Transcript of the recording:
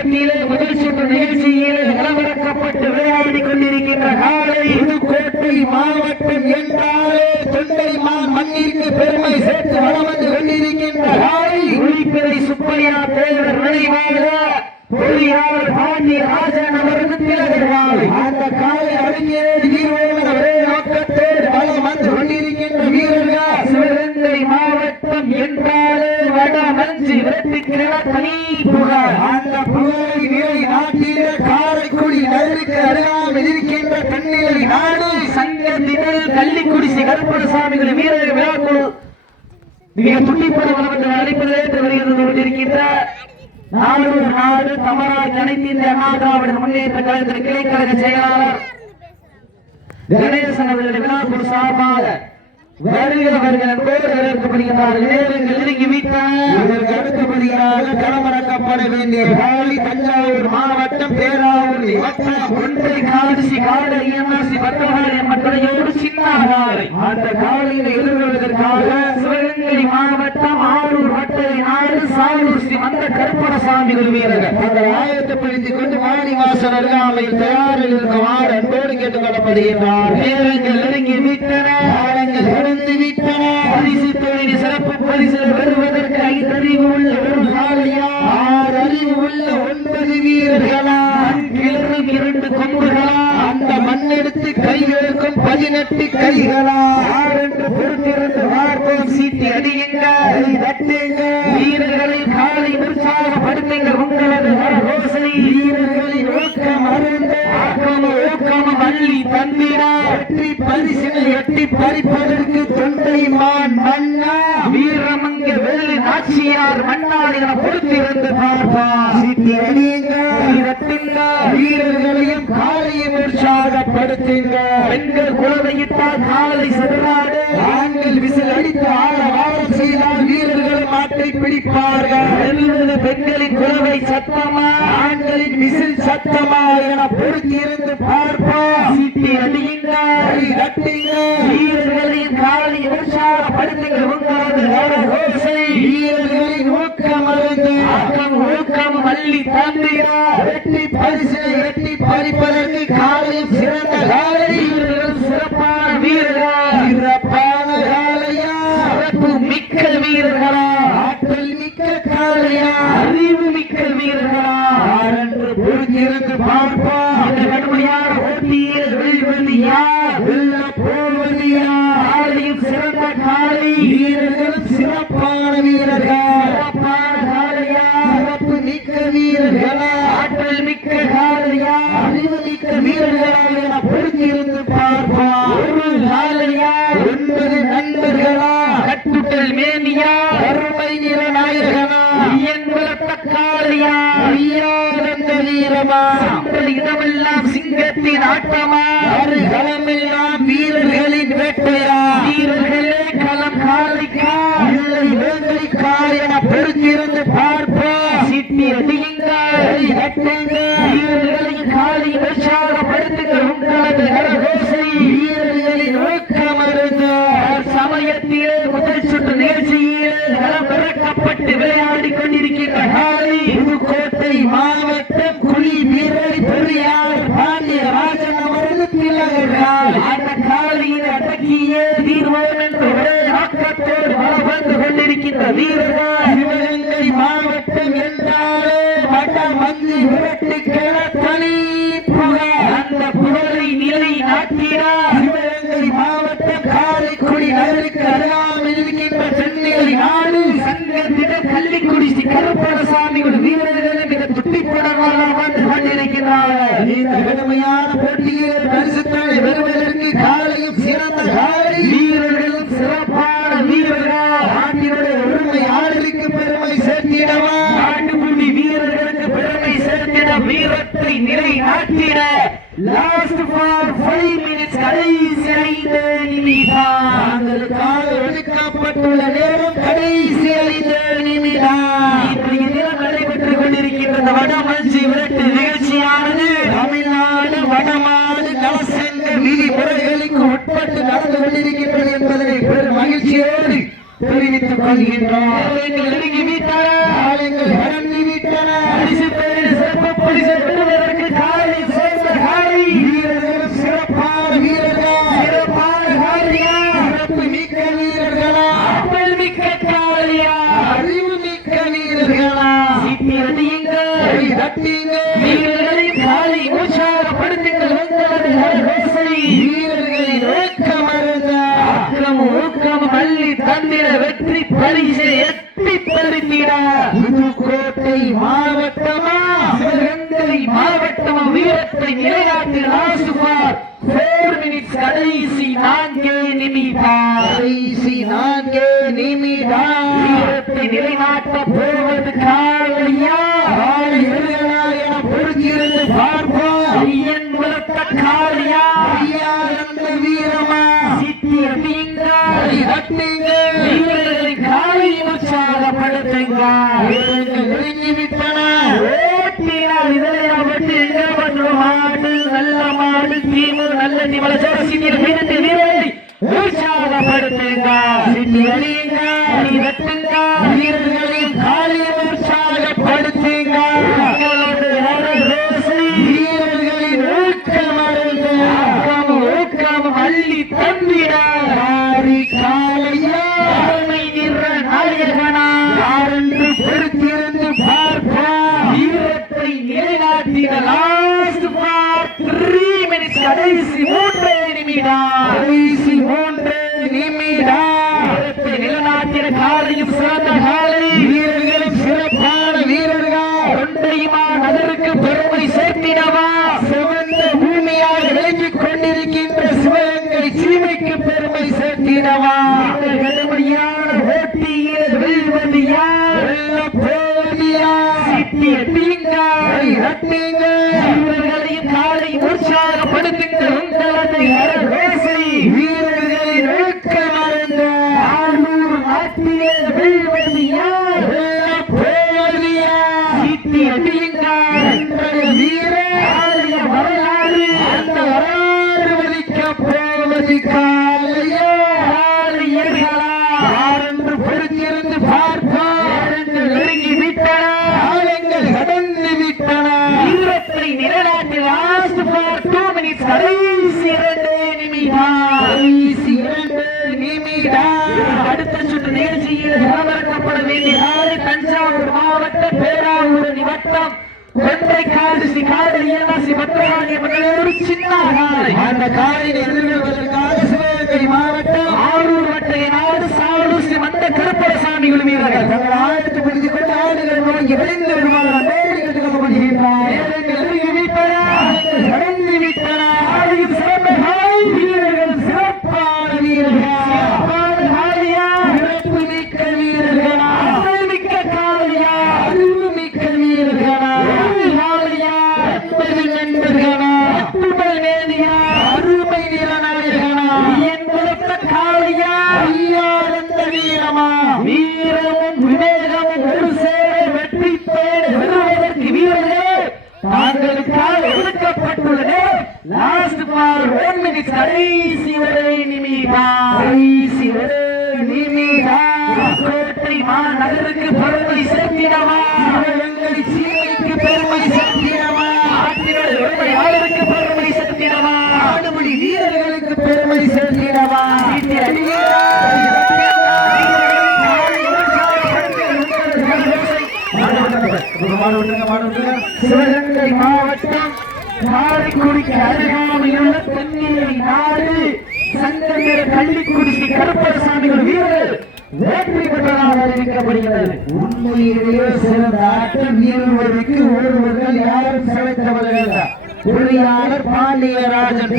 சமயத்திலே முதல் சுற்று நிகழ்ச்சியிலே நிலவரக்கப்பட்டு விளையாடி கொண்டிருக்கின்ற காலை புதுக்கோட்டை மாவட்டம் என்றாலே தொண்டைமான் மண்ணிற்கு பெருமை சேர்த்து வளம் வந்து கொண்டிருக்கின்ற காலை உளிப்பிறை சுப்பையா தேவர் நினைவாக பொறியாளர் பாண்டிய ராஜன் அவரது திலகர்வாள் அந்த காலை அறிஞர் வீரர்கள் ஒரே நோக்கத்தோடு வளம் வந்து கொண்டிருக்கின்ற வீரர்கள் சிவகங்கை மாவட்டம் என்றாலே வட இடத்திற்கிற தனி புகழ். அந்த புகழை நிலை நாட்டில காரைக்குடி நகருக்கு அருகாமல் இருக்கின்ற தன்னிலை நாடு சங்கத்தினர் ஸ்ரீ கருப்பணசாமிகள் வீரர் விழாக்குழு மிக துண்டிப்பது வளர்ந்து அழைப்பதே வருகிறது கொண்டிருக்கின்ற நாடு நாடு தமராய் அனைத்து இந்த அண்ணா திராவிட முன்னேற்ற கழகத்தின் கிளைக்கழக செயலாளர் கணேசன் அவர்களுடைய விழாக்குழு சார்பாக களமிறக்கப்பட வேண்டிய காலி தஞ்சாவூர் மாவட்டம் பேராவூர் ஒன்றை காடிசி காடு எம்எஸ்சி சின்னாகாரை அந்த காலையில எதிர்கொள்வதற்காக சிவகங்கை மாவட்ம் ஆரூர் வட்டரை நாடு சாலூர் ஸ்ரீ மந்த கருப்பணசாமிகள் வீரர்கள் தங்கள் ஆயத்தப்படுத்திக் கொண்டு வாணிவாசல் அருகாமையில் தயாரில் இருக்குமாறு அன்போடு கேட்டுக் கொள்ளப்படுகின்றார். நேரங்கள் நெருங்கி விட்டன. காலங்கள் கடந்து விட்டன பரிசு தொழில் சிறப்பு பரிசு பெறுவதற்கு ஐந்தறிவு உள்ள ஒரு காலையா ஆறு அறிவு உள்ள ஒன்பது வீரர்களா கிளறும் இரண்டு கொம்புகளா அந்த மண்ணெடுத்து கைகளுக்கும் பதினெட்டு கைகளா ஆரென்று பொறுத்திருந்து பார்ப்போம் சீட்டி அடியுங்க கை தட்டுங்க வீரர்களை காலை உற்சாகப்படுத்துங்க உங்களது ஓசை வீரர்களின் ஊக்கம் அருந்த ஆக்கம ஊக்கம வள்ளி தந்திரா வெற்றி பரிசினை எட்டி பறிப்பதற்கு தொண்டை மான் மன்னா. வீரமங்க வெள்ளி நாச்சியார் மன்னார் என பொறுத்திருந்து பார்ப்பார். பெண்களின் குலவை சத்தமா? ஆண்களின் விசில் சத்தமா என பொறுத்திருந்து பார்ப்போம். சீட்டி அடியுங்க கை தட்டுங்க வீரர்களின் காலை உற்சாகப்படுத்துங்க உங்களது ஓசை வீரர்களின் ஊக்கம் அருந்து ஆக்கம் ஊக்கம் வள்ளி தந்திரா வெற்றி பரிசினை எட்டி பறிப்பதற்கு காலையும் சிறந்த காலை வீரர்கள் சிறப்பான வீரர்கள் சிறப்பான காலையா சிறப்பு மிக்க வீரர்களா ஆற்றல் மிக்க காலையா அறிவு மிக்க வீரர்களா யாரென்று பொறுத்திருந்து பார்ப்போம் இந்த கடுமையான போட்டியில் வெளிவந்து யார் வெல்ல போவது யார்? காலையும் சிறந்த காலை வீரர்களும் சிறப்பான வீரர்கள். சிறப்பான காலையா சிறப்பு மிக்க வீரர்களா. ஆற்றல் மிக்க காலையா அறிவு மிக்க வீரர்களா என பொறுத்திருந்து பார்ப்போம். ஒரு காலையா ஒன்பது நண்பர்களா. கட்டுட்டல் மேனியா. கருமை நிற நாயகனா. என்பலத்த காலையா வீரமா. இடமெல்லாம் சிங்கத்தின் ஆட்டமா. அருகளமெல்லாம் வீரர்களின் வேட்டையா? வீரர்களே களம் காலைக்கா இல்லை வேங்கைக்கா என பொறுத்திருந்து பார்ப்போம். சிட்டி அடியுங்கள் வீரர்களின் காலை உற்சாகப்படுத்துங்கள் உங்களது கரகோசை. வீரர்களின் ஊக்கம் அருந்து சமயத்திலே முதல் சுற்று நிகழ்ச்சியிலே களம் இறக்கப்பட்டு விளையாடி கொண்டிருக்கின்ற காலை. புதுக்கோட்டை மாவட்டம் குழி வீரர் பெரியார் பாண்டிய ராஜன் அவரது திலகர்கள் அந்த காலையில் அடக்கியே தீர்வோம் என்று ஒரே நோக்கத்தோடு வளம் வந்து கொண்டிருக்கின்ற வீரர்கள் சிவகங்கை மாவட்டம் என்றாலே வட மஞ்சு விரட்டுக்கிற தனி புகழ் அந்த புகழை நிலை நாட்டினார் சிவகங்கை மாவட்டம் காரைக்குடி நகருக்கு அருகாமல் இருக்கின்ற சென்னை நாடு சங்கத்திடம் கள்ளிக்குடி ஸ்ரீ கருப்பணசாமிகள் வீரர்களை மிக துட்டிப்புணர்வாக வந்து கொண்டிருக்கிறார்கள் இந்த கடுமையான போட்டியில் பரிசுத்தலை பெறுவதற்கு காலையும் சிறந்த காலை வீரர்களும் சிறப்பான வீரர்கள் நாட்டினுடைய உரிமை ஆளுக்கு பெருமை சேர்த்திடவா நாட்டுக்குடி வீரர்களுக்கு பெருமை சேர்த்திட வீரத்தை நிலை நாட்டிட லாஸ்ட் ஃபார் ஃபைவ் மினிட்ஸ் கடைசி ஐந்து நிமிடம் தாங்களுக்காக ஒதுக்கப்பட்டுள்ள நேரம் கடைசி ஐந்து நிமிடம். இன்றைய தினம் நடைபெற்றுக் கொண்டிருக்கின்ற வடமஞ்சி விரட்டு நிகழ்ச்சியானது தமிழ்நாடு வடமாடு நலசங்க விதிமுறைகளுக்கு உட்பட்டு நடந்து கொண்டிருக்கின்றது என்பதனை பெரும் மகிழ்ச்சியோடு தெரிவித்துக் கொள்கின்றோம். நெருங்கி விட்டன காலங்கள் கடந்து விட்டன பரிசு பெயரில் சிறப்பு தட்டியுங்க தட்டியுங்க வீரர்களை காலை உற்சாகப்படுத்துங்கள் வீரர்களின் ஊக்கம் அருந்தம் ஊக்கம் அள்ளி தந்திர வெற்றி பரிசை எட்டி தருந்திடா புதுக்கோட்டை மாவட்டமா? சிவகங்கை மாவட்டமா? வீரத்தை நிலைநாட்டு ஆசுவார் போர் மினிட்ஸ் கடைசி நான்கே நிமிடம் கடைசி நான்கே நிலைநாட்ட போர் சேர்த்தினவா சிவந்த பூமியாக விளங்கிக் கொண்டிருக்கின்ற சிவகங்கை சீமைக்கு பெருமை சேர்த்திடவா? கடுமையான போட்டியில் வெல்வது யார்? வெல்ல போதியா சித்திய தீங்காய் ரட்டிங்க வீரர்களையும் காலை உற்சாகப்படுத்துகின்ற உங்களது அரசை வீரர்களின் ஊக்கம் அருங்க ஆளூர் நாட்டிலே வெல்வது யார் வெல்ல போதியா சித்திய தீங்காய் இன்றைய வீரர் ஆலய வரலாறு அந்த வரலாறு வலிக்கப் போவது காலையா ஆலயர்களா யாரென்று பொறுத்திருந்து பார்ப்போம் நேரங்கள் நெருங்கி விட்டன காலங்கள் கடந்து விட்டன வீரத்தை நிலைநாட்டி லாஸ்ட் ஃபார் டூ மினிட்ஸ் கடைசி இரண்டு நிமிடம் கடைசி இரண்டு நிமிடம் அடுத்த சுற்று நிகழ்ச்சியில் களமிறக்கப்பட வேண்டிய நாடு தஞ்சாவூர் மாவட்டம் பேராவூர் வட்டம் கொண்டைக்காடு ஸ்ரீ காடு ஈராசி பத்திரகாளிய மகளூர் சின்ன அந்த காலையில் எதிர்கொள்வதற்காக சிவகங்கை மாவட்டம் ஆரூர் வட்டைய நாடு சாவலூர் ஸ்ரீ மந்த கருப்பரசாமி வீரர்கள் தங்கள் ஆயத்து புரிந்து கொண்டு ஆடுகள் நோக்கி விளைந்து வருமாறு நம்பேறி கேட்டுக்கொள்ளப்படுகின்றார் நேரங்கள் நெருங்கி விட்டன கடந்து விட்டன ஆடியும் சிறந்த காலை வீரர்கள் சிறப்பான வீரர்கள் சிறப்பான காளையா சிறப்பு மிக்க வீரர்களா அசல் மிக்க காளையா அறிவு மிக்க வீரர்களா ஒரு காளையா என்பது நண்பர்களா புகழ் வேதியா அருமை நிலநாயகனா என் வளர்த்த காளையா ஐயாரந்த வீரமா வீரமும் விவேகமும் ஒரு சேர வெற்றி பேர் பெறுவதற்கு வீரர்களே தாங்களுக்காக ஒதுக்கப்பட்டுள்ளது லாஸ்ட் ஃபார் ஒன் மினிட்ஸ் கடைசி ஒரே நிமிடம் கடைசி ஒரே நிமிடம் கோட்டை மாநகருக்கு பெருமை சேர்த்திடவா. சீமைக்கு பெருமை சேர்த்திடவா நாட்டினுடைய உரிமையாளருக்கு பெருமை சேர்த்திடவா ஆடுபடி வீரர்களுக்கு பெருமை சேர்த்திடவா வீட்டில் அடிவீரா, சிவகங்கை மாவட்டம் காரைக்குடிக்கு அருகாமையுள்ள தென்னேரி நாடு சங்கமேர வெற்றி பெற்றதாக அறிவிக்கப்படுகிறது. உண்மையிலேயே சிறந்த ஆட்டம் இருவருக்கு ஒருவர்கள் யாரும் செலுத்தவர்கள் பொறியாளர் பாண்டியராஜன்